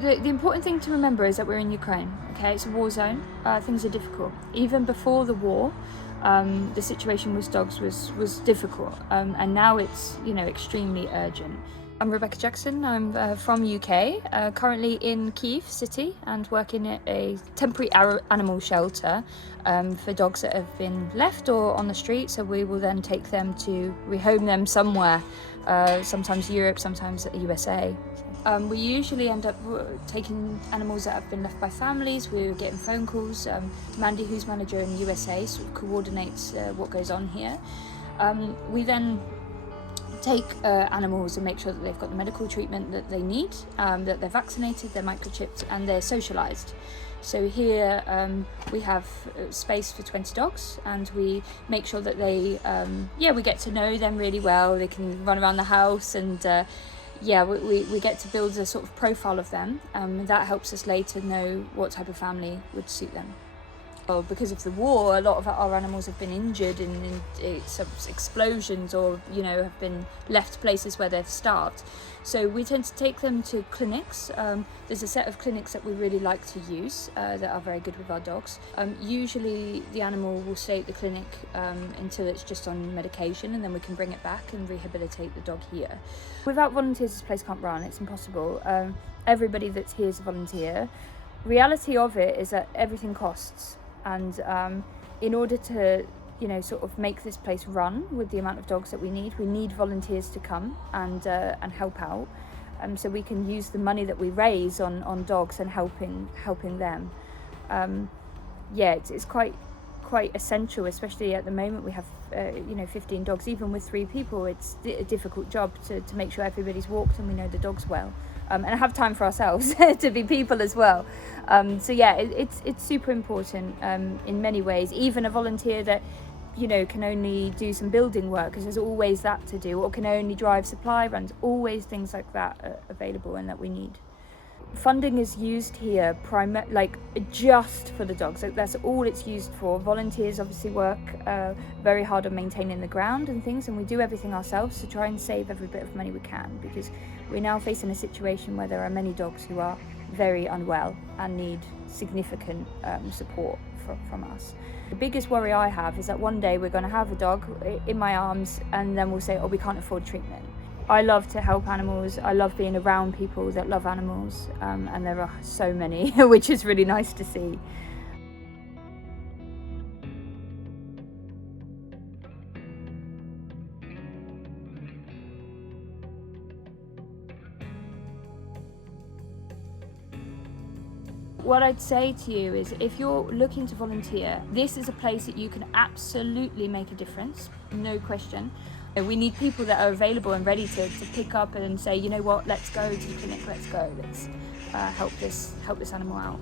The important thing to remember is that we're in Ukraine, okay? It's a war zone. Things are difficult. Even before the war, the situation with dogs was difficult, and now it's, extremely urgent. I'm Rebecca Jackson. I'm from UK, currently in Kyiv city, and working at a temporary animal shelter for dogs that have been left or on the street. So we will then take them to rehome them somewhere, sometimes Europe, sometimes the USA. We usually end up taking animals that have been left by families. We're getting phone calls. Mandy, who's manager in the USA, sort of coordinates what goes on here. We then take animals and make sure that they've got the medical treatment that they need, that they're vaccinated, they're microchipped, and they're socialised. So here we have space for 20 dogs, and we make sure that we get to know them really well. They can run around the house, and we get to build a sort of profile of them. That helps us later know what type of family would suit them. Well, because of the war, a lot of our animals have been injured in some explosions, or have been left places where they've starved. So we tend to take them to clinics. There's a set of clinics that we really like to use that are very good with our dogs. Usually the animal will stay at the clinic until it's just on medication, and then we can bring it back and rehabilitate the dog here. Without volunteers, this place can't run. It's impossible. Everybody that's here is a volunteer. Reality of it is that everything costs. And in order to, sort of make this place run with the amount of dogs that we need volunteers to come and help out. So we can use the money that we raise on dogs and helping them. It's quite essential, especially at the moment. We have 15 dogs. Even with 3 people, it's a difficult job to make sure everybody's walked and we know the dogs well. And have time for ourselves to be people as well. It's super important in many ways. Even a volunteer that can only do some building work, because there's always that to do, or can only drive supply runs, always things like that available and that we need. Funding is used here just for the dogs. That's all it's used for. Volunteers obviously work very hard on maintaining the ground and things, and we do everything ourselves to try and save every bit of money we can, because we're now facing a situation where there are many dogs who are very unwell and need significant support from us. The biggest worry I have is that one day we're going to have a dog in my arms, and then we'll say, we can't afford treatment. I love to help animals. I love being around people that love animals, and there are so many, which is really nice to see. What I'd say to you is, if you're looking to volunteer, this is a place that you can absolutely make a difference, no question. We need people that are available and ready to pick up and say, let's go to the clinic, let's go, let's help this animal out.